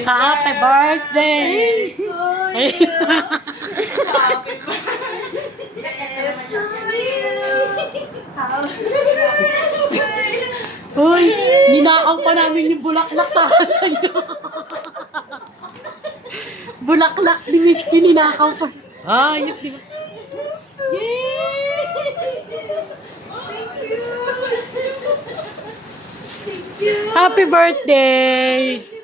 Happy birthday to you. Happy birthday to you. Happy birthday. Uy, ninakaw pa namin yung bulaklak para sa inyo. Bulaklak ni Miss P, ninakaw pa. Ayos, di ba? Yay! Thank you. Thank you. Happy birthday!